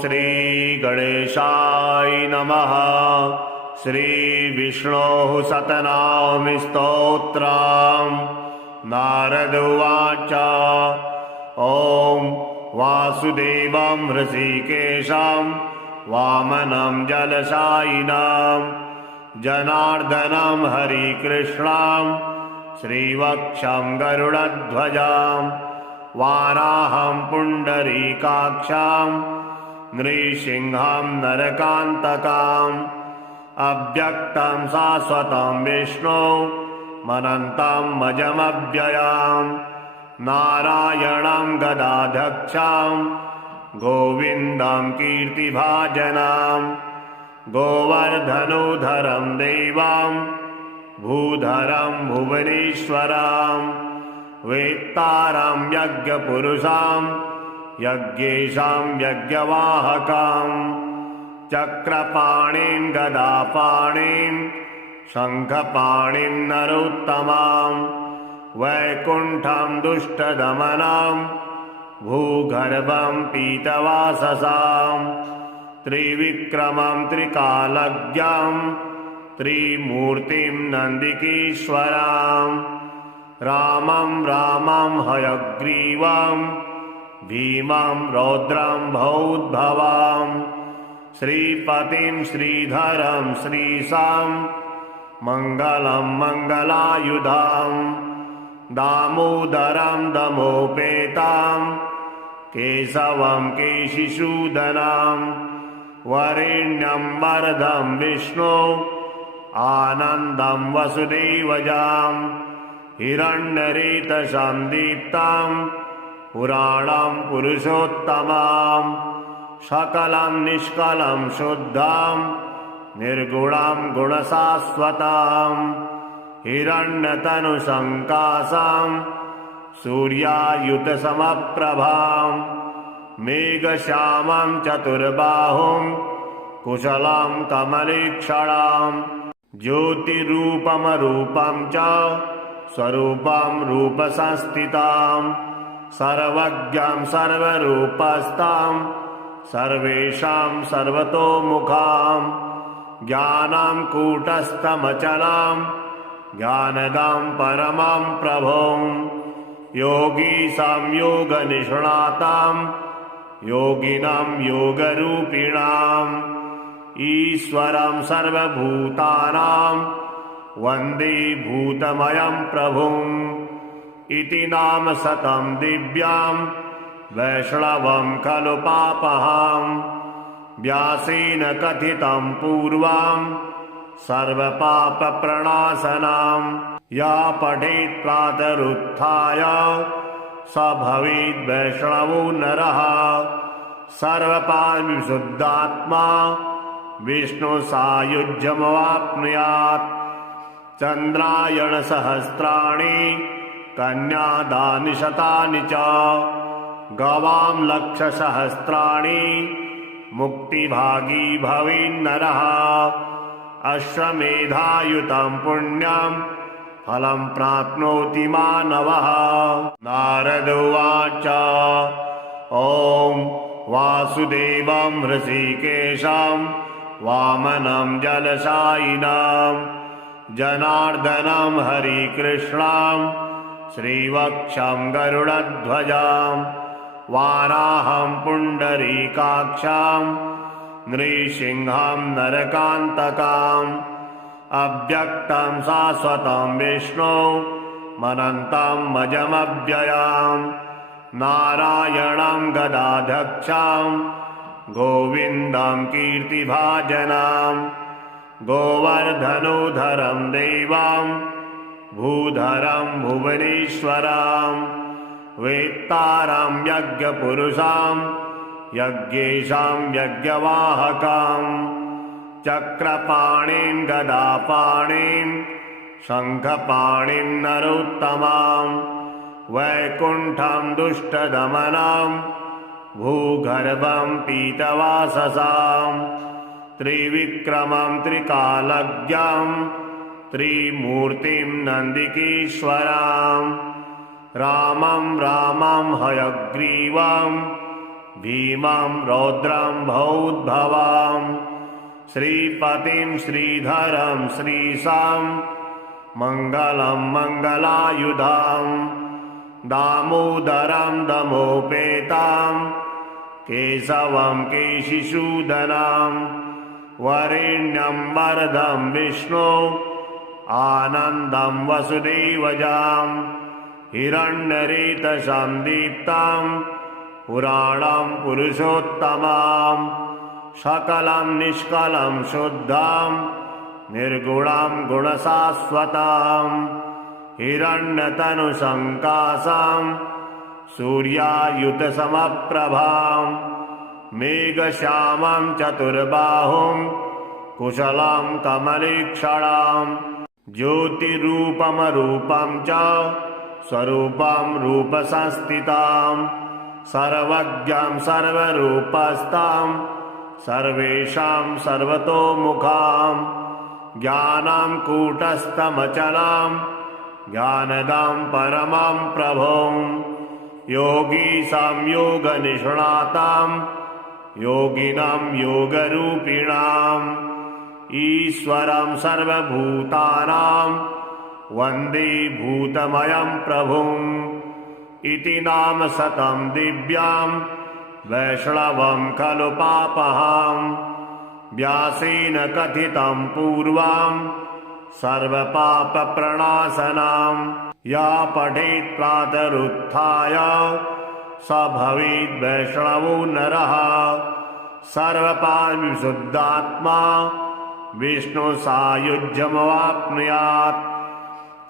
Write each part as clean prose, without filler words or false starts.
श्रीगणेशाय नमः। श्रीविष्णोः सतनामि स्तोत्रम्। नारद उवाच ॐ वासुदेवं हृषीकेशं वामनं जलशायिनं जनार्दनं हरिकृष्णं श्रीवक्षं गरुडध्वजं वाराहं पुण्डरीकाक्षं नृसिंहं नरकान्तकम् अव्यक्तं शाश्वतं विष्णु मनन्तं मजमव्ययं नारायणं गदाध्यक्षं गोविन्दं कीर्तिभाजनं गोवर्धनोधरं देवं भूधरं भुवनेश्वरं वेत्तारं यज्ञपुरुषं यज्ञेशं यज्ञवाहकं चक्रपाणिं गदापाणिं शङ्खपाणिं नरोत्तमं वैकुण्ठं दुष्टदमनं भूगर्भं पीतवाससां त्रिविक्रमं त्रिकालज्ञं त्रिमूर्तिं नन्दिकेश्वरं रामं हयग्रीवं भीमं रौद्रं भौद्भवं श्रीपतिं श्रीधरं श्रीशां मङ्गलं मङ्गलायुधं दामोदरं दमोपेतं केशवं केशिसूदनं वरेण्यं वरदं विष्णु आनन्दं वसुदेवजां हिरण्यरेतसं दीप्तं पुराणं पुरुषोत्तमं सकलं निष्कलं शुद्धं निर्गुणं गुणशाश्वतं हिरण्यतनुसङ्काशं सूर्यायुतसमप्रभां मेघश्यामं चतुर्बाहुं कुशलं कमलेक्षणं ज्योतिरूपमरूपं च स्वरूपं रूपसंस्थितं सर्वज्ञं सर्वरूपस्थं सर्वेषां सर्वतोमुखं ज्ञानं कूटस्थमचलं ज्ञानदं परमं प्रभुं योगीशं योगनिष्णातं योगिनं योगरूपिणाम् ईश्वरं सर्वभूतानां वन्दे भूतमयं प्रभुम् इति नाम शतं दिव्यां वैष्णवं खलु पापहं व्यासेन कथितं पूर्वं सर्वपापप्रणाशनं या पठेत् प्रातरुत्थाय स भवेद् वैष्णवो नरः सर्वपापविशुद्धात्मा विष्णुसायुज्यमवाप्नुयात् चन्द्रायणसहस्राणि कन्यादानि शतानि च गवां लक्षसहस्राणि मुक्तिभागी भवेन्नरः अश्वमेधायुतं पुण्यं फलं प्राप्नोति मानवः। नारद उवाच ॐ वासुदेवं हृषीकेशं वामनं जलशायिनं जनार्दनं हरिकृष्णं श्रीवक्षं गरुडध्वजं वाराहं पुण्डरीकाक्षं नृसिंहं नरकान्तकम् अव्यक्तं शाश्वतं विष्णु मनन्तं मजमव्ययं नारायणं गदाध्यक्षं गोविन्दं कीर्तिभाजनं गोवर्धनोधरं देवं भूधरं भुवनेश्वरं वेत्तारं यज्ञपुरुषं यज्ञेशं यज्ञवाहकं चक्रपाणिं गदापाणिं शङ्खपाणिं नरोत्तमं वैकुण्ठं दुष्टदमनं भूगर्भं पीतवाससां त्रिविक्रमं त्रिकालज्ञं त्रिमूर्तिं नन्दिकेश्वरं रामं हयग्रीवं भीमां रौद्रं भौद्भवां श्रीपतिं श्रीधरं श्रीशां मङ्गलं मङ्गलायुधां दामोदरं दमोपेतां केशवं केशिसूदनां वरेण्यं वरदं विष्णु आनन्दं वसुदेवजां हिरण्यरेतसां दीप्तां पुराणं पुरुषोत्तमां सकलं निष्कलं शुद्धां निर्गुणां गुणशाश्वतां हिरण्यतनुसङ्कासां सूर्यायुतसमप्रभां मेघश्यामं चतुर्बाहुं कुशलं कमलीक्षणां ज्योतिरूपमरूपं च स्वरूपं रूपसंस्थितां सर्वज्ञां सर्वरूपस्थां सर्वेषां सर्वतोमुखां ज्ञानां कूटस्थमचलां ज्ञानदां परमां प्रभुं योगीशां योगनिष्णातां योगिनां योगरूपिणाम् ईश्वरं सर्वभूतानां वन्दे भूतमयं प्रभुम् इति नाम शतं दिव्यां वैष्णवं खलु पापहां व्यासेन कथितं पूर्वां सर्वपापप्रणाशनां या पठेत् प्रातरुत्थाय स भवेद् वैष्णवो नरः सर्वपापविशुद्धात्मा विष्णुसायुज्यमवाप्नुयात्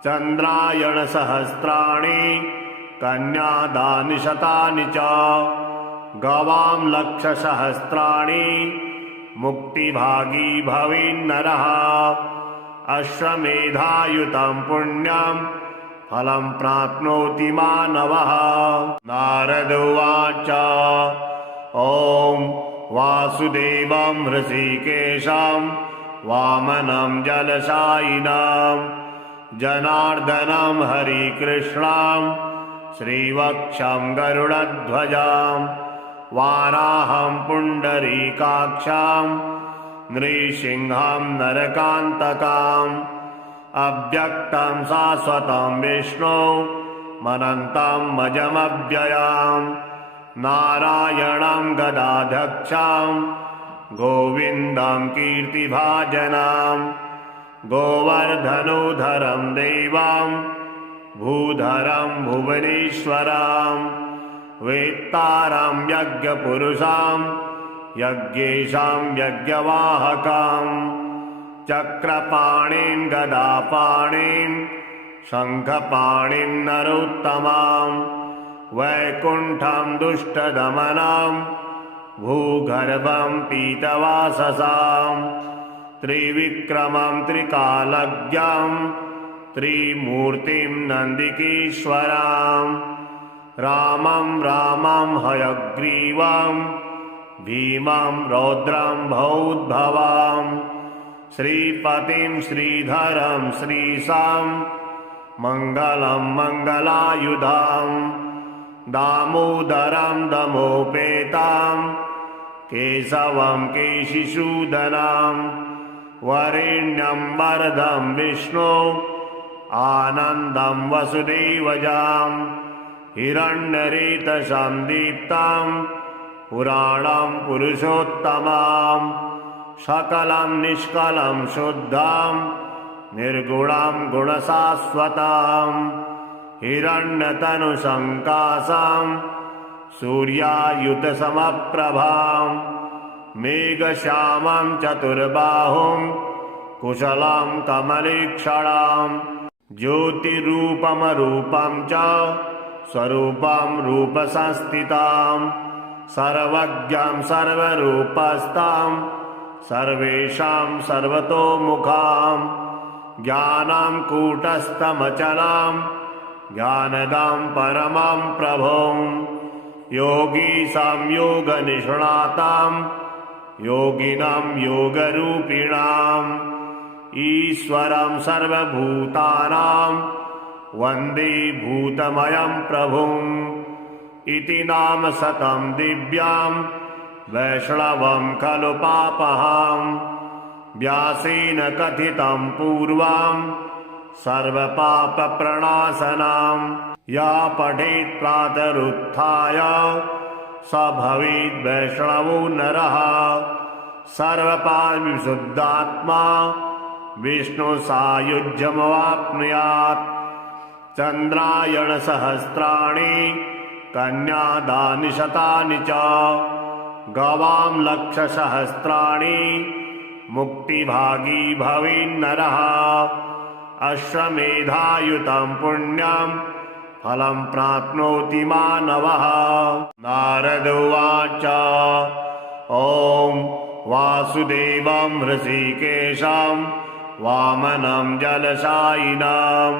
चन्द्रायणसहस्राणि कन्यादानि शतानि च गवां लक्षसहस्राणि मुक्तिभागी भवेन्नरः अश्वमेधायुतं पुण्यं फलं प्राप्नोति मानवः। नारद उवाच ॐ वासुदेवं हृषीकेशं वामनं जलशायिनं जनार्दनं हरिकृष्णं श्रीवक्षं गरुडध्वजं वाराहं पुण्डरीकाक्षं नृसिंहं नरकान्तकम् अव्यक्तं शाश्वतं विष्णु मनन्तं मजमव्ययं नारायणं गदाध्यक्षं गोविन्दं कीर्तिभाजनं गोवर्धनोधरं देवं भूधरं भुवनेश्वरं वेत्तारं यज्ञपुरुषं यज्ञेशं यज्ञवाहकं चक्रपाणिं गदापाणिं शङ्खपाणिं नरोत्तमां वैकुण्ठं दुष्टदमनं भूगर्भं पीतवाससां त्रिविक्रमं त्रिकालज्ञं त्रिमूर्तिं नन्दिकेश्वरं रामं हयग्रीवं भीमं रौद्रं भौद्भवां श्रीपतिं श्रीधरं श्रीशां मङ्गलं मङ्गलायुधां दामोदरं दमोपेतां केशवं केशिसूदनां वरेण्यं वरदं विष्णु आनन्दं वसुदेवजां हिरण्यरेतसां दीप्तां पुराणं पुरुषोत्तमां सकलं निष्कलं शुद्धां निर्गुणां गुणशाश्वतां हिरण्यतनुसङ्कासां सूर्यायुतसमप्रभां मेघश्यामं चतुर्बाहुं कुशलं कमलीक्षणां ज्योतिरूपमरूपं च स्वरूपं रूपसंस्थितां सर्वज्ञं सर्वरूपस्थां सर्वेषां सर्वतोमुखां ज्ञानां कूटस्थमचलां ज्ञानदां परमां प्रभुं योगीशां योगनिष्णातां योगिनां योगरूपिणाम् ईश्वरं सर्वभूतानां वन्दे भूतमयं प्रभुं इति नाम शतं दिव्यां वैष्णवं खलु पापहाम् व्यासेन कथितं पूर्वां सर्वपापप्रणाशनां या पठेत् प्रातरुत्थाय स भवेद् वैष्णवो नरः सर्वपापविशुद्धात्मा विष्णुसायुज्यमवाप्नुयात् चन्द्रायणसहस्राणि कन्यादानि शतानि च गवां लक्षसहस्राणि मुक्तिभागी भवेन्नरः अश्वमेधायुतं पुण्यं फलं प्राप्नोति मानवः। नारद उवाच ॐ वासुदेवं हृषीकेशं वामनं जलशायिनं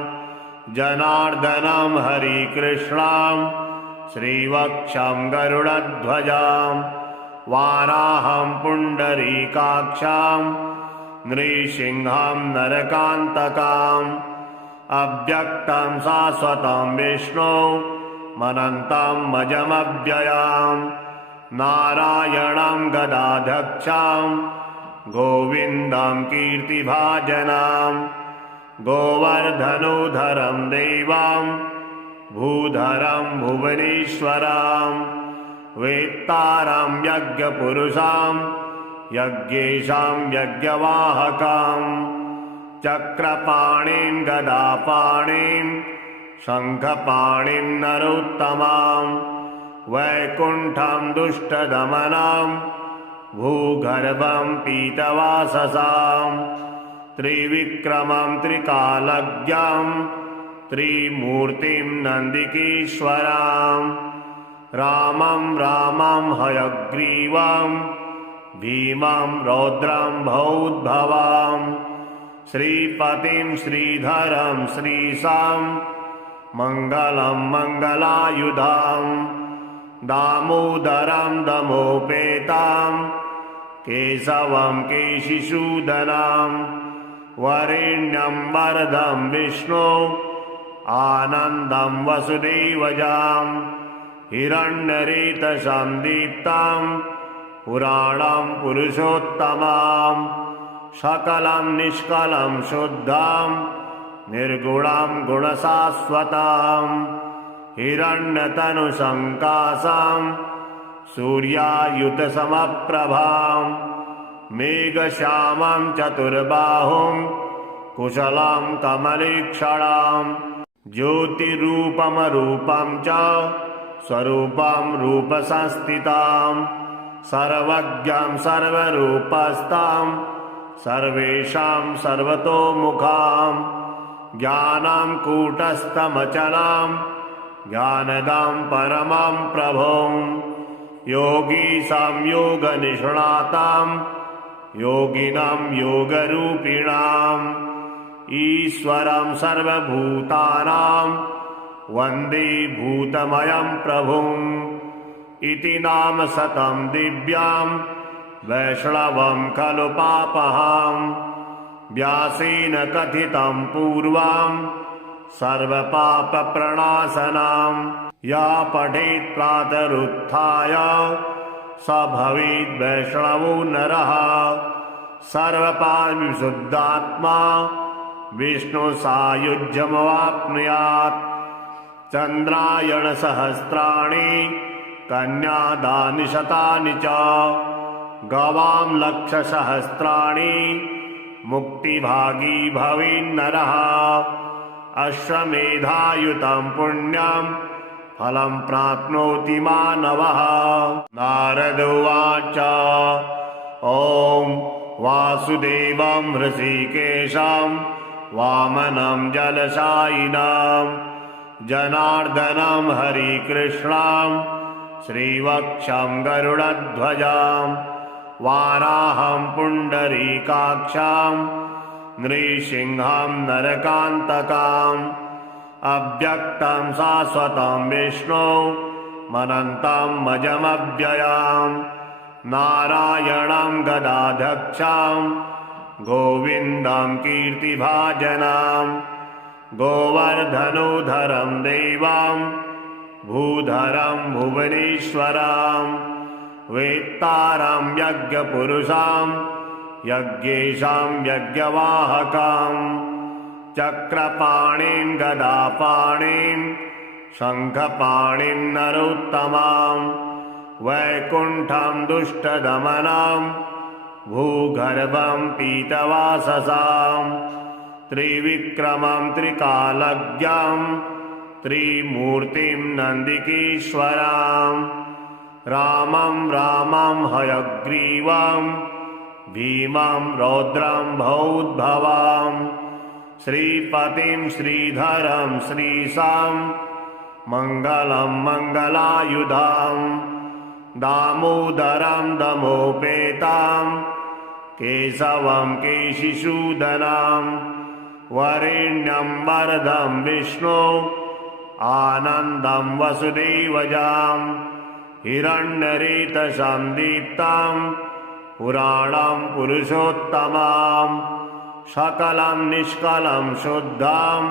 जनार्दनं हरिकृष्णं श्रीवक्षं गरुडध्वजं वाराहं पुण्डरीकाक्षं नृसिंहं नरकान्तकम् अव्यक्तं शाश्वतं विष्णु मनन्तं मजमव्ययं नारायणं गदाध्यक्षं गोविन्दं कीर्तिभाजनं गोवर्धनोधरं देवं भूधरं भुवनेश्वरं वेत्तारं यज्ञपुरुषं यज्ञेशं यज्ञवाहकं चक्रपाणिं गदापाणिं शङ्खपाणिं नरोत्तमं वैकुण्ठं दुष्टदमनं भूगर्भं पीतवाससां त्रिविक्रमं त्रिकालज्ञं त्रिमूर्तिं नन्दिकेश्वरं रामं रामं हयग्रीवं भीमं रौद्रं भौद्भवं श्रीपतिं श्रीधरं श्रीशां मङ्गलं मङ्गलायुधां दामोदरं दमोपेतां केशवं केशिसूदनं वरेण्यं वरदं विष्णु आनन्दं वसुदेवजां हिरण्यरेतसं दीप्तं पुराणं पुरुषोत्तमं सकलं निष्कलं शुद्धं निर्गुणं गुणशाश्वतं हिरण्यतनुसङ्काशं सूर्यायुतसमप्रभां मेघश्यामं चतुर्बाहुं कुशलं कमलीक्षणं ज्योतिरूपमरूपं च स्वरूपं रूपसंस्थितां सर्वज्ञं सर्वरूपस्थं सर्वेषां सर्वतोमुखां ज्ञानं कूटस्थमचलं ज्ञानदं परमं प्रभुं योगीशं योगनिष्णातं योगिनं योगरूपिणाम् ईश्वरं सर्वभूतानां वन्दे भूतमयं प्रभुम् इति नाम शतं दिव्यां वैष्णवं खलु पापहाम् व्यासेन कथितं पूर्वां सर्वपापप्रणाशनां या पठेत् प्रातरुत्थाय स भवेद् वैष्णवो नरः सर्वपापविशुद्धात्मा विष्णुसायुज्यमवाप्नुयात् चन्द्रायणसहस्राणि कन्यादानि शतानि च गवां लक्षसहस्राणि मुक्तिभागी भवेन्नरः अश्वमेधायुतं पुण्यं फलं प्राप्नोति मानवः। नारद उवाच ॐ वासुदेवं हृषीकेशं वामनं जलशायिनं जनार्दनं हरिकृष्णं श्रीवक्षं गरुडध्वजं वाराहं पुण्डरीकाक्षं नृसिंहं नरकान्तकम् अव्यक्तं शाश्वतं विष्णु मनन्तं मजमव्ययं नारायणं गदाध्यक्षं गोविन्दं कीर्तिभाजनं गोवर्धनोधरं देवं भूधरं भुवनेश्वरां वेत्तारं यज्ञपुरुषां यज्ञेशां यज्ञवाहकां चक्रपाणिं गदापाणिं शङ्खपाणिं नरोत्तमां वैकुण्ठं दुष्टदमनं भूगर्भं पीतवाससां त्रिविक्रमं त्रिकालज्ञं त्रिमूर्तिं नन्दिकेश्वरां रामं रामं हयग्रीवं भीमं रौद्रं भौद्भवां श्रीपतिं श्रीधरं श्रीशां मङ्गलं मङ्गलायुधां दामोदरं दमोपेतां केशवं केशिसूदनां वरेण्यं वरदं विष्णु आनन्दं वसुदेवजां हिरण्यरेतसां दीप्तां पुराणं पुरुषोत्तमां सकलं निष्कलं शुद्धां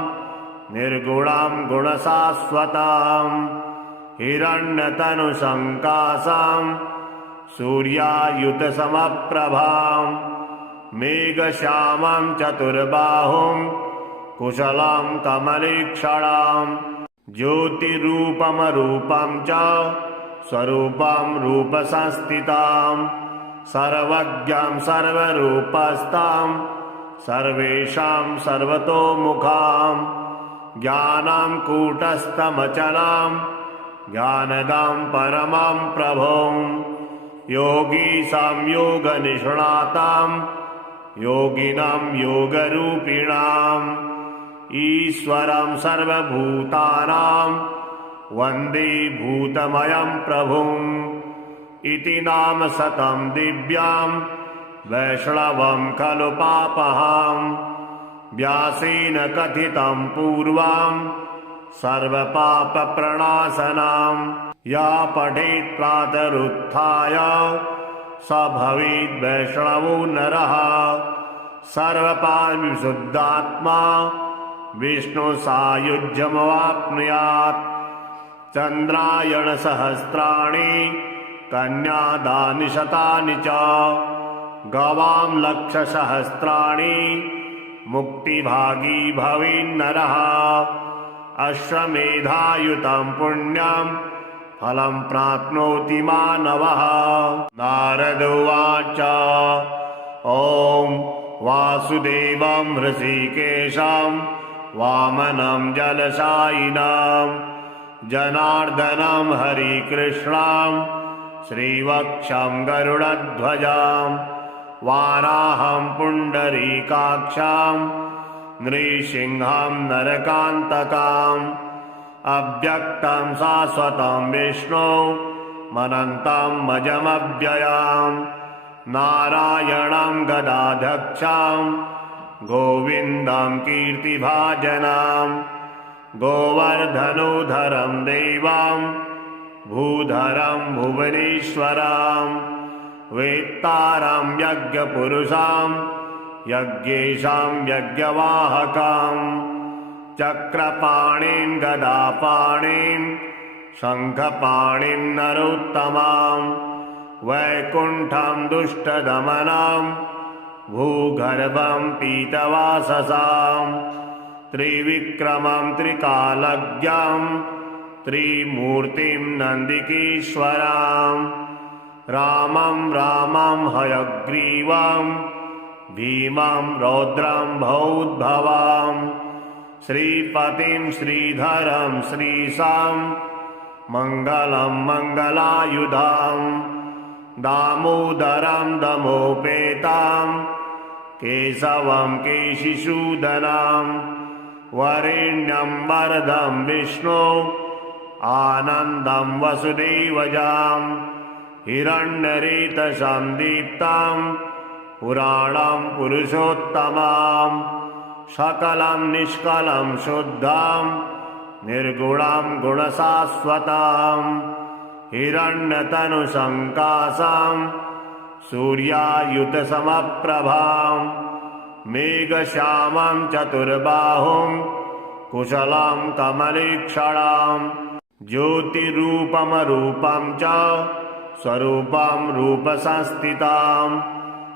निर्गुणां गुणशाश्वतां हिरण्यतनुसङ्कासां सूर्यायुतसमप्रभां मेघश्यामं चतुर्बाहुं कुशलं कमलेक्षणां ज्योतिरूपमरूपं च स्वरूपं रूपसंस्थितां सर्वज्ञां सर्वरूपस्थां सर्वेषां सर्वतोमुखां ज्ञानं कूटस्थमचलां ज्ञानदां परमां प्रभुं योगीशां योगनिष्णातां योगिनां योगरूपिणाम् ईश्वरं सर्वभूतानां वन्दे भूतमयं प्रभुम् इति नाम शतं दिव्यां वैष्णवं खलु पापहां व्यासेन कथितं पूर्वां सर्वपापप्रणाशनां या पठेत् प्रातरुत्थाय स भवेद् वैष्णवो नरः सर्वपापविशुद्धात्मा विष्णुसायुज्यमवाप्नुयात् चन्द्रायणसहस्राणि कन्यादानि शतानि च गवां लक्षसहस्राणि मुक्तिभागी भवेन्नरः अश्वमेधायुतं पुण्यं फलं प्राप्नोति मानवः। नारद उवाच ॐ वासुदेवं हृषीकेशं वामनं जलशायिनं जनार्दनं हरिकृष्णं श्रीवक्षं गरुडध्वजं वाराहं पुण्डरीकाक्षं नृसिंहं नरकान्तकम् अव्यक्तं शाश्वतं विष्णु मनन्तं मजमव्ययं नारायणं गदाध्यक्षं गोविन्दं कीर्तिभाजनं गोवर्धनोधरं देवं भूधरं भुवनेश्वरं वेत्तारं यज्ञपुरुषां यज्ञेशां यज्ञवाहकं चक्रपाणिं गदापाणिं शङ्खपाणिं नरोत्तमां वैकुण्ठं दुष्टदमनं भूगर्भं पीतवाससां त्रिविक्रमं त्रिकालज्ञं त्रिमूर्तिं नन्दिकेश्वरां रामं रामं हयग्रीवं भीमं रौद्रं भौद्भवां श्रीपतिं श्रीधरं श्रीशां मङ्गलं मङ्गलायुधां दामोदरं दमोपेतां केशवं केशिसूदनां वरेण्यं वरदं विष्णु आनन्दं वसुदेवजां हिरण्यरेतसां दीप्तां पुराणं पुरुषोत्तमां सकलं निष्कलं शुद्धां निर्गुणां गुणशाश्वतां हिरण्यतनुसङ्कासां सूर्यायुतसमप्रभां मेघश्यामं चतुर्बाहुं कुशलं कमलेक्षणां ज्योतिरूपमरूपं च स्वरूपं रूपसंस्थितां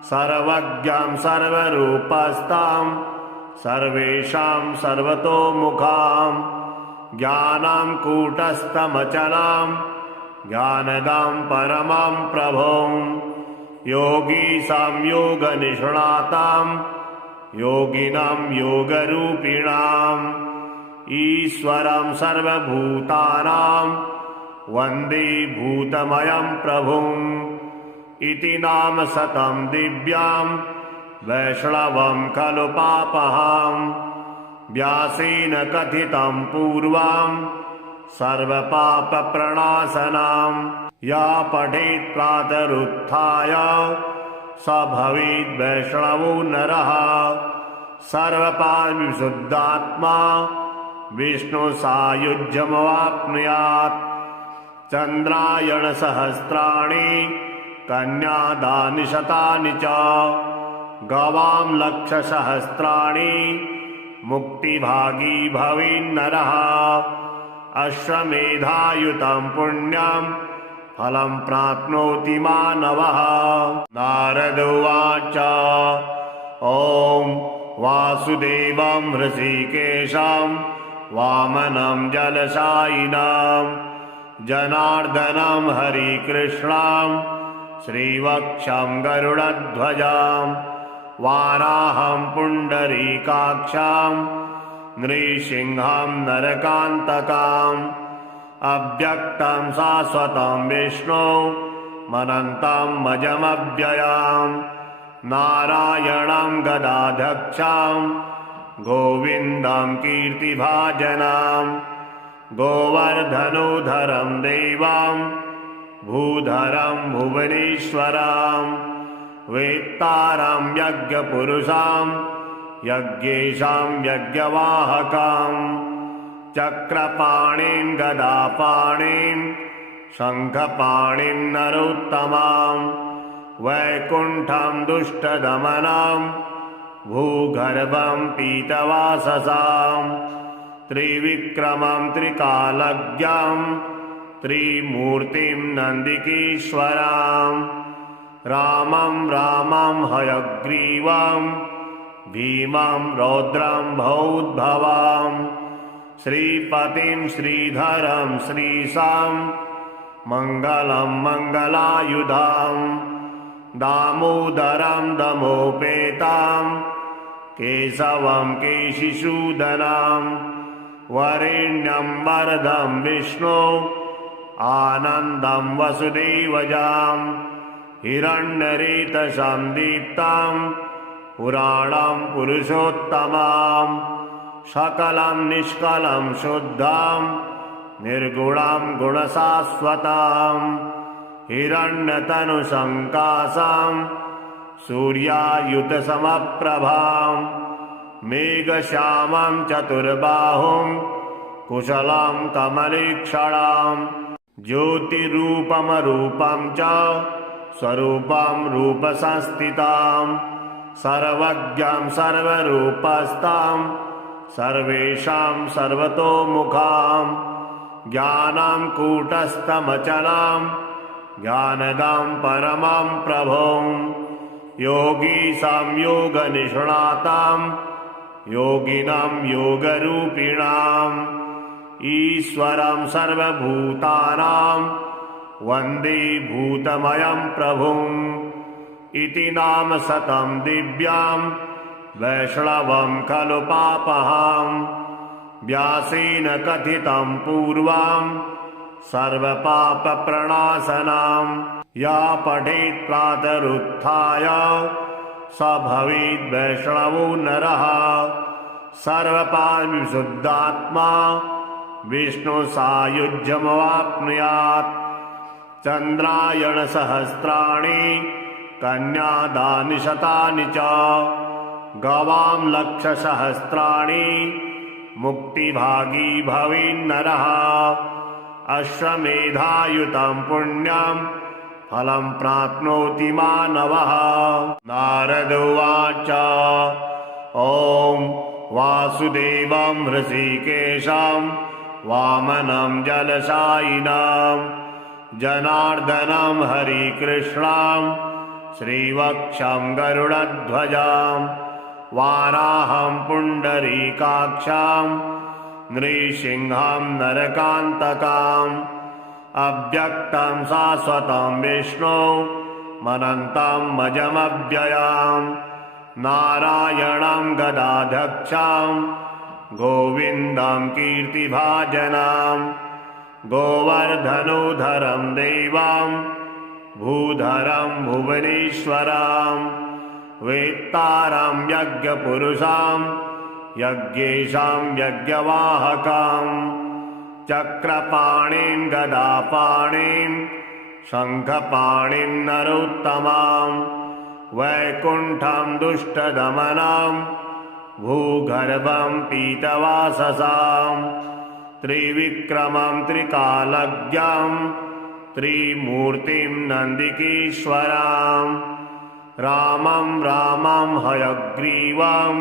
सर्वज्ञां सर्वरूपस्तां सर्वेषां सर्वतोमुखां ज्ञानां कूटस्थमचलां ज्ञानदां परमां प्रभुं योगीसां योगनिष्णातां योगिनां योगरूपिणाम् ईश्वरं सर्वभूतानां वन्दे भूतमयं प्रभुम् इति नाम शतं दिव्यां वैष्णवं खलु पापहां व्यासेन कथितं पूर्वं सर्वपापप्रणाशनां या पठेत् प्रातरुत्थाय स भवेद् वैष्णवो नरः सर्वपापविशुद्धात्मा विष्णुसायुज्यमवाप्नुयात् चन्द्रायणसहस्राणि कन्यादानि शतानि च गवां लक्षसहस्राणि मुक्तिभागी भवेन्नरः अश्वमेधायुतं पुण्यं फलं प्राप्नोति मानवः। नारद उवाच ॐ वासुदेवं हृषीकेशं वामनं जलशायिनं जनार्दनं हरिकृष्णं श्रीवक्षं गरुडध्वजं वाराहं पुण्डरीकाक्षं नृसिंहं नरकान्तकम् अव्यक्तं शाश्वतं विष्णु मनन्तं मजमव्ययं नारायणं गदाध्यक्षं गोविन्दं कीर्तिभाजनं गोवर्धनोधरं देवं भूधरं भुवनेश्वरं वेत्तारं यज्ञपुरुषं यज्ञेशं यज्ञवाहकं चक्रपाणिं गदापाणिं शङ्खपाणिं नरोत्तमं वैकुण्ठं दुष्टदमनं भूगर्भं पीतवाससां त्रिविक्रमं त्रिकालज्ञं त्रिमूर्तिं नन्दिकेश्वरं रामं रामं हयग्रीवं भीमं रौद्रं भौद्भवं श्रीपतिं श्रीधरं श्रीशां मङ्गलं मङ्गलायुधां दामोदरं दमोपेतां केशवं केशिसूदनं वरेण्यं वरदं विष्णु आनन्दं वसुदेवजां हिरण्यरेतसं दीप्तं पुराणं पुरुषोत्तमं सकलं निष्कलं शुद्धं निर्गुणं गुणशाश्वतं हिरण्यतनुसङ्काशं सूर्यायुतसमप्रभां मेघश्यामं चतुर्बाहुं कुशलं कमलीक्षणं ज्योतिरूपमरूपं च स्वरूपं रूपसंस्थितां सर्वज्ञं सर्वरूपस्तां सर्वेषां सर्वतोमुखां ज्ञानां कूटस्थमचलां ज्ञानदां परमां प्रभुं योगीसां योगनिष्णातां योगिनां योगरूपिणाम् ईश्वरं सर्वभूतानां वन्दे भूतमयं प्रभुम् इति नाम शतं दिव्यां वैष्णवं खलु पापहां व्यासेन कथितं पूर्वं सर्वपापप्रणाशनां या पठेत् प्रातरुत्थाय स भवेद् वैष्णवो नरः सर्वपापविशुद्धात्मा विष्णुसायुज्यमवाप्नुयात् चन्द्रायणसहस्राणि कन्यादानि शतानि च गवां लक्षसहस्राणि मुक्तिभागी भवेन्नरः अश्वमेधायुतं पुण्यं फलं प्राप्नोति मानवः। नारद उवाच ॐ वासुदेवं हृषीकेशं वामनं जलशायिनं जनार्दनं हरिकृष्णं श्रीवक्षं गरुडध्वजां वाराहं पुण्डरीकाक्षं नृसिंहं नरकान्तकाम् अव्यक्तं शाश्वतं विष्णु मनन्तं मजमव्ययां नारायणं गदाध्यक्षं गोविन्दं कीर्तिभाजनं गोवर्धनोधरं देवं भूधरं भुवनेश्वरं वेत्तारं यज्ञपुरुषं यज्ञेशं यज्ञवाहकं चक्रपाणिं गदापाणिं शङ्खपाणिं नरोत्तमां वैकुण्ठं दुष्टदमनं भूगर्भं पीतवाससां त्रिविक्रमं त्रिकालज्ञं त्रिमूर्तिं नन्दिकेश्वरां रामं रामं हयग्रीवं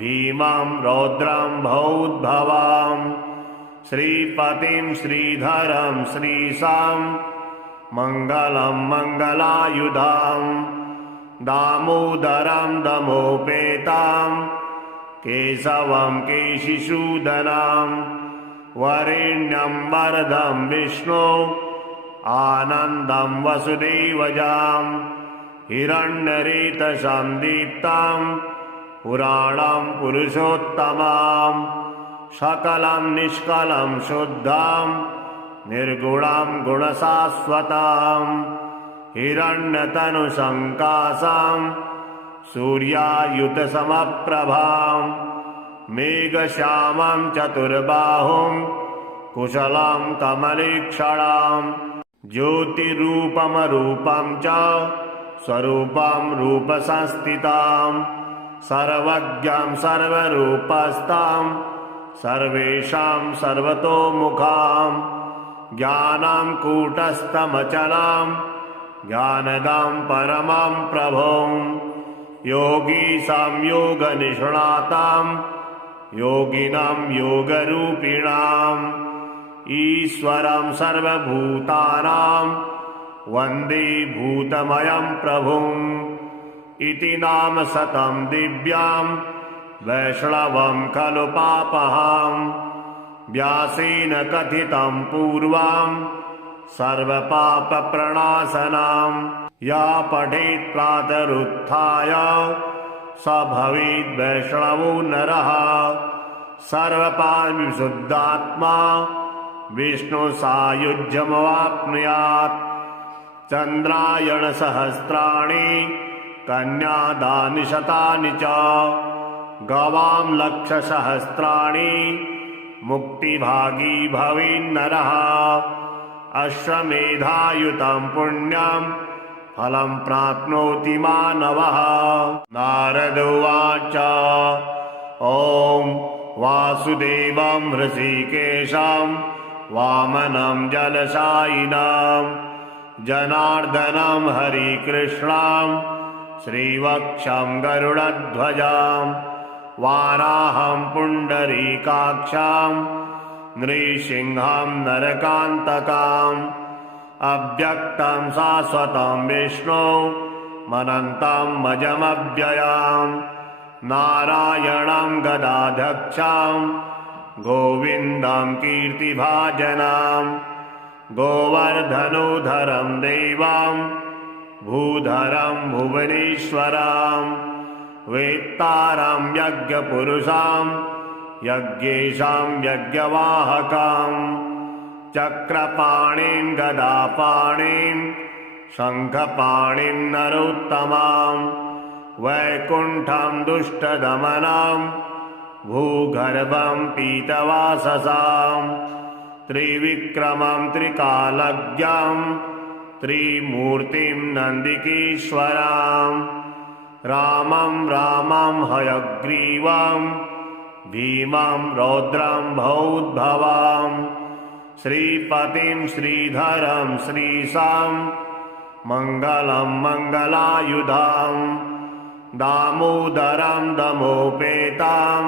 भीमं रौद्रं भौद्भवां श्रीपतिं श्रीधरं श्रीशां मङ्गलं मङ्गलायुधां दामोदरं दमोपेतां केशवं केशिसूदनां वरेण्यं वरदं विष्णु आनन्दं वसुदेवजां हिरण्यरेतसां दीप्तां पुराणं पुरुषोत्तमां सकलं निष्कलं शुद्धां निर्गुणां गुणशाश्वतां हिरण्यतनुसङ्कासां सूर्यायुतसमप्रभां मेघश्यामं चतुर्बाहुं कुशलं कमलेक्षणां ज्योतिरूपमरूपं च स्वरूपं रूपसंस्थितां सर्वज्ञां सर्वरूपस्थां सर्वेषां सर्वतोमुखां ज्ञानं कूटस्थमचलां ज्ञानदां परमां प्रभुं योगीशां योगनिष्णातां योगिनां योगरूपिणाम् ईश्वरं सर्वभूतानां वन्दे भूतमयं प्रभुम् इति नाम शतं दिव्यां वैष्णवं खलु पापहां व्यासेन कथितं पूर्वं सर्वपापप्रणाशनां या पठेत् प्रातरुत्थाय स भवेद् वैष्णवो नरः सर्वपापविशुद्धात्मा विष्णुसायुज्यमवाप्नुयात् चन्द्रायणसहस्राणि कन्यादानि शतानि च गवां लक्षसहस्राणि मुक्तिभागी भवेन्नरः अश्वमेधायुतं पुण्यं फलं प्राप्नोति मानवः। नारद उवाच ॐ वासुदेवं हृषीकेशं वामनं जलशायिनं जनार्दनं हरिकृष्णं श्रीवक्षं गरुडध्वजां वाराहं पुण्डरीकाक्षं नृसिंहं नरकान्तकाम् अव्यक्तं शाश्वतं विष्णु मनन्तं मजमव्ययां नारायणं गदाध्यक्षं गोविन्दं कीर्तिभाजनं गोवर्धनोधरं देवं भूधरं भुवनेश्वरं वेत्तारं यज्ञपुरुषं यज्ञेशं यज्ञवाहकं चक्रपाणिं गदापाणिं शङ्खपाणिं नरोत्तमां वैकुण्ठं दुष्टदमनं भूगर्भं पीतवाससां त्रिविक्रमं त्रिकालज्ञं त्रिमूर्तिं नन्दिकेश्वरां रामं रामं हयग्रीवं भीमं रौद्रं भौद्भवां श्रीपतिं श्रीधरं श्रीशां मङ्गलं मङ्गलायुधां दामोदरं दमोपेतां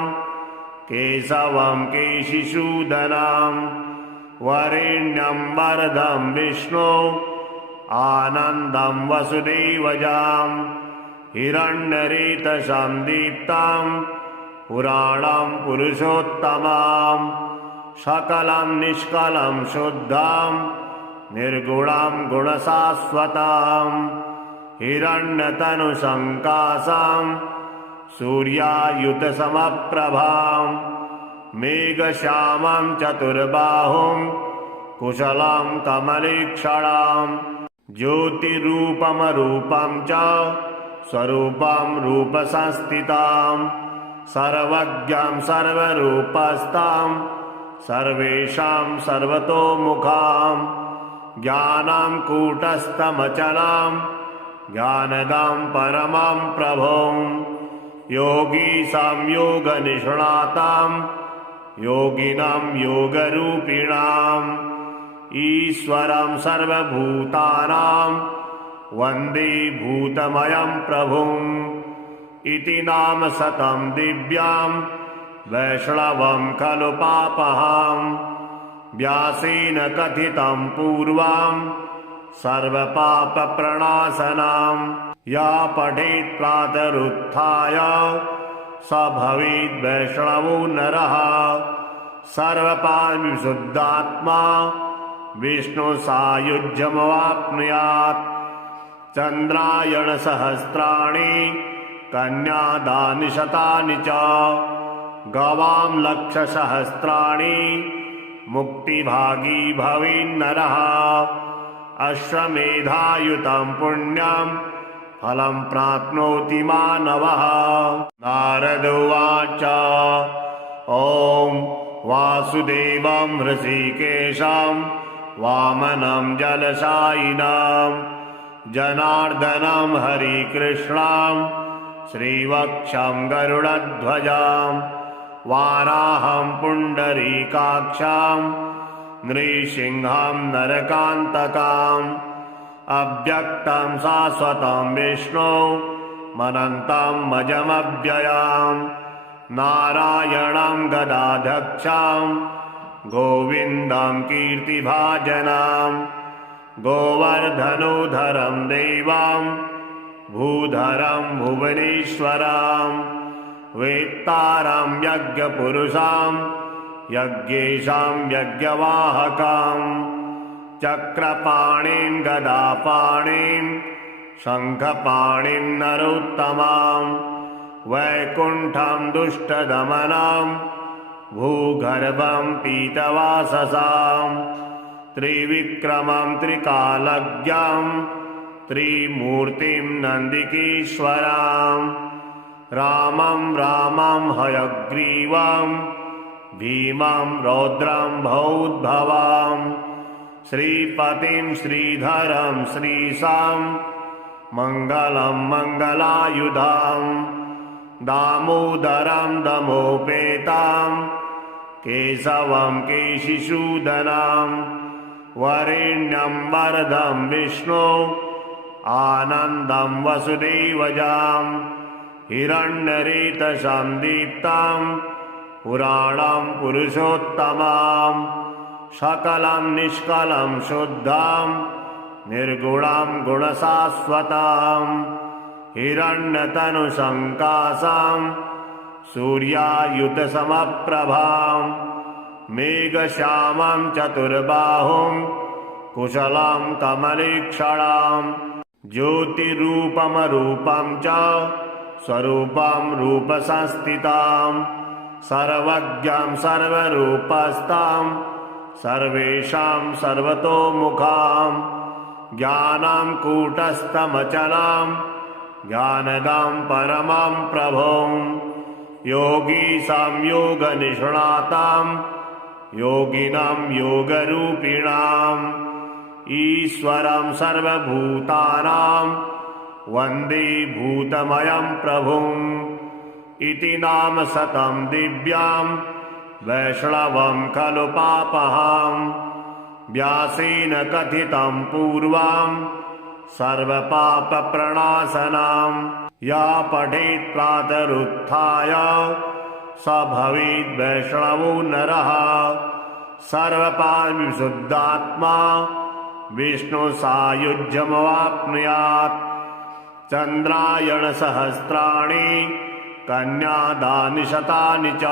केशवं केशिसूदनं वरेण्यं वरदं विष्णु आनन्दं वसुदेवजां हिरण्यरेतसं दीप्तं पुराणं पुरुषोत्तमं सकलं निष्कलं शुद्धं निर्गुणं गुणशाश्वतं हिरण्यतनुसङ्काशं सूर्यायुतसमप्रभां मेघश्यामं चतुर्बाहुं कुशलं कमलीक्षणं ज्योतिरूपमरूपं च स्वरूपं रूपसंस्थितं सर्वज्ञं सर्वरूपस्थं सर्वेषां सर्वतोमुखं ज्ञानं कूटस्थमचलं ज्ञानदं परमं प्रभुं योगी संयोगनिष्णातं योगिनं योगरूपिणाम् ईश्वरं सर्वभूतानां वन्दे भूतमयं प्रभुम् इति नाम शतं दिव्यां वैष्णवं खलु पापहं व्यासेन कथितं पूर्वं सर्वपापप्रणाशनं या पठेत् प्रातरुत्थाय स भवेद् वैष्णवो नरः सर्वपापविशुद्धात्मा विष्णुसायुज्यमवाप्नुयात् चन्द्रायणसहस्राणि कन्यादानि शतानि च गवां लक्षसहस्राणि मुक्तिभागी भवेन्नरः अश्वमेधायुतं पुण्यं फलं प्राप्नोति मानवः। नारद उवाच ॐ वासुदेवं हृषीकेशं वामनं जलशायिनं जनार्दनं हरिकृष्णं श्रीवक्षं गरुडध्वजं वाराहं पुण्डरीकाक्षं नृसिंहं नरकान्तकम् अव्यक्तं शाश्वतं विष्णु मनन्तं मजमव्ययं नारायणं गदाध्यक्षं गोविन्दं कीर्तिभाजनं गोवर्धनोधरं देवं भूधरं भुवनेश्वरं वेत्तारं यज्ञपुरुषं यज्ञेशं यज्ञवाहकं चक्रपाणिं गदापाणिं शङ्खपाणिं नरोत्तमं वैकुण्ठं दुष्टदमनं भूगर्भं पीतवाससां त्रिविक्रमं त्रिकालज्ञं त्रिमूर्तिं नन्दिकेश्वरं रामं रामं हयग्रीवं भीमं रौद्रं भौद्भवं श्रीपतिं श्रीधरं श्रीशां मङ्गलं मङ्गलायुधं दामोदरं दमोपेतं केशवं केशिसूदनं वरेण्यं वरदं विष्णु आनन्दं वसुदेवजां हिरण्यरेतसं दीप्तं पुराणं पुरुषोत्तमं सकलं निष्कलं शुद्धं निर्गुणं गुणशाश्वतं हिरण्यतनुसङ्काशं सूर्यायुतसमप्रभां मेघश्यामं चतुर्बाहुं कुशलं कमलीक्षणं ज्योतिरूपमरूपं च स्वरूपं रूपसंस्थितं सर्वज्ञं सर्वरूपस्थं सर्वेषां सर्वतोमुखं ज्ञानं कूटस्थमचलं ज्ञानदं परमं प्रभुं योगी संयोगनिष्णातं योगिनं योगरूपिणाम् ईश्वरं सर्वभूतानां वन्दे भूतमयं प्रभुम् इति नाम शतं दिव्यां वैष्णवं खलु पापहं व्यासेन कथितं पूर्वं सर्वपापप्रणाशनं या पठेत् प्रातरुत्थाय स भवेद्वैष्णवो नरः सर्वपापविशुद्धात्मा विष्णुसायुज्यमवाप्नुयात् चन्द्रायणसहस्राणि कन्यादानि शतानि च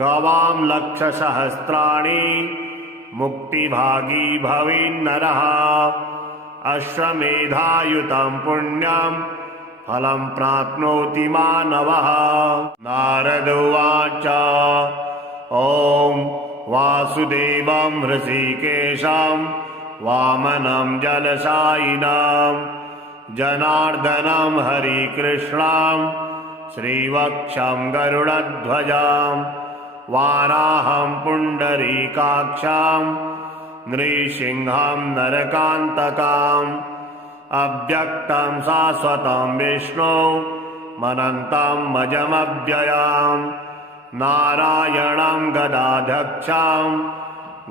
गवां लक्षसहस्राणि मुक्तिभागी भवेन्नरः अश्वमेधायुतं पुण्यं फलं प्राप्नोति मानवः। नारद उवाच ॐ वासुदेवं हृषीकेशं वामनं जलशायिनं जनार्दनं हरिकृष्णं श्रीवक्षं गरुडध्वजं वाराहं पुण्डरीकाक्षं नृसिंहं नरकान्तकम् अव्यक्तं शाश्वतं विष्णु मनन्तं मजमव्ययम् नारायणं गदाध्यक्षं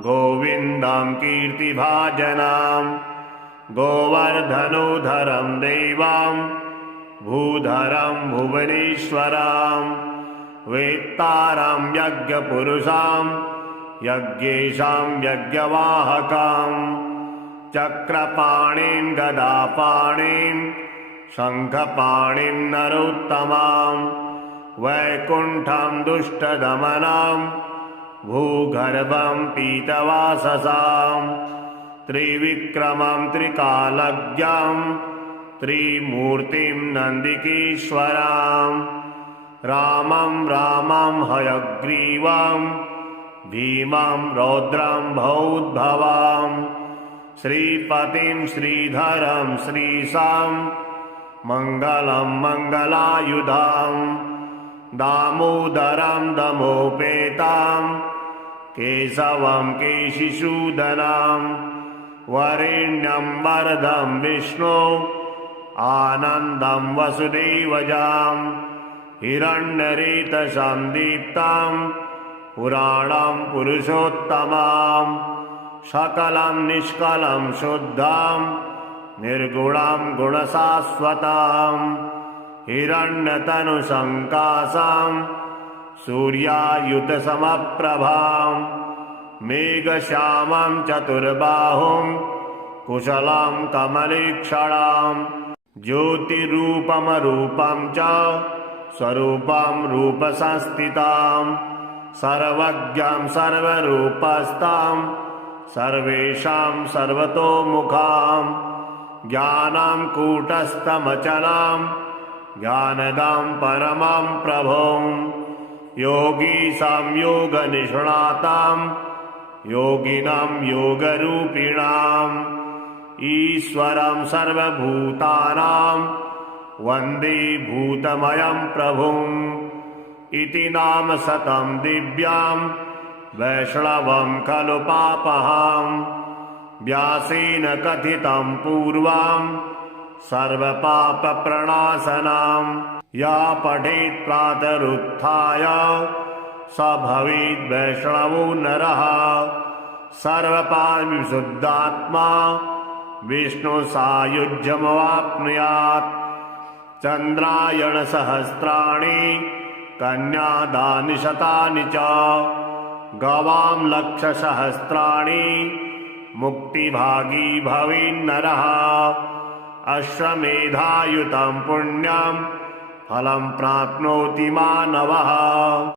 गोविन्दं कीर्तिभाजनं गोवर्धनोधरं देवं भूधरं भुवनेश्वरं वेत्तारं यज्ञपुरुषं यज्ञेशं यज्ञवाहकं चक्रपाणिं गदापाणिं शङ्खपाणिं नरोत्तमं वैकुण्ठं दुष्टदमनं भूगर्भं पीतवाससां त्रिविक्रमं त्रिकालज्ञं त्रिमूर्तिं नन्दिकेश्वरं रामं हयग्रीवं भीमं रौद्रं भौद्भवं श्रीपतिं श्रीधरं श्रीशां मङ्गलं मङ्गलायुधं दामोदरं दमोपेतं केशवं केशिसूदनं वरेण्यं वरदं विष्णु आनन्दं वसुदेवजां हिरण्यरेतसं दीप्तं पुराणं पुरुषोत्तमं सकलं निष्कलं शुद्धं निर्गुणं गुणशाश्वतं हिरण्यतनुसङ्काशं सूर्यायुतसमप्रभां मेघश्यामं चतुर्बाहुं कुशलं कमलेक्षणं ज्योतिरूपमरूपं च स्वरूपं रूपसंस्थितं सर्वज्ञं सर्वरूपस्थं सर्वेषां सर्वतोमुखं ज्ञानं कूटस्थमचलं ज्ञानदं परमं प्रभुं योगी संयोगनिष्णातं योगिनं योगरूपिणाम् ईश्वरं सर्वभूतानां वन्दे भूतमयं प्रभुम् इति नाम शतं दिव्यां वैष्णवं खलु पापहं व्यासेन कथितं पूर्वं सर्वपापप्रणाशनं या पठेत् प्रातरुत्थाय स भवेद्वैष्णवो नरः सर्वपापविशुद्धात्मा विष्णुसायुज्यमवाप्नुयात् चन्द्रायणसहस्राणि कन्यादानि शतानि च गवां लक्षसहस्राणि मुक्तिभागी भवेन्नरः अश्वमेधायुतं पुण्यं फलं प्राप्नोति मानवः।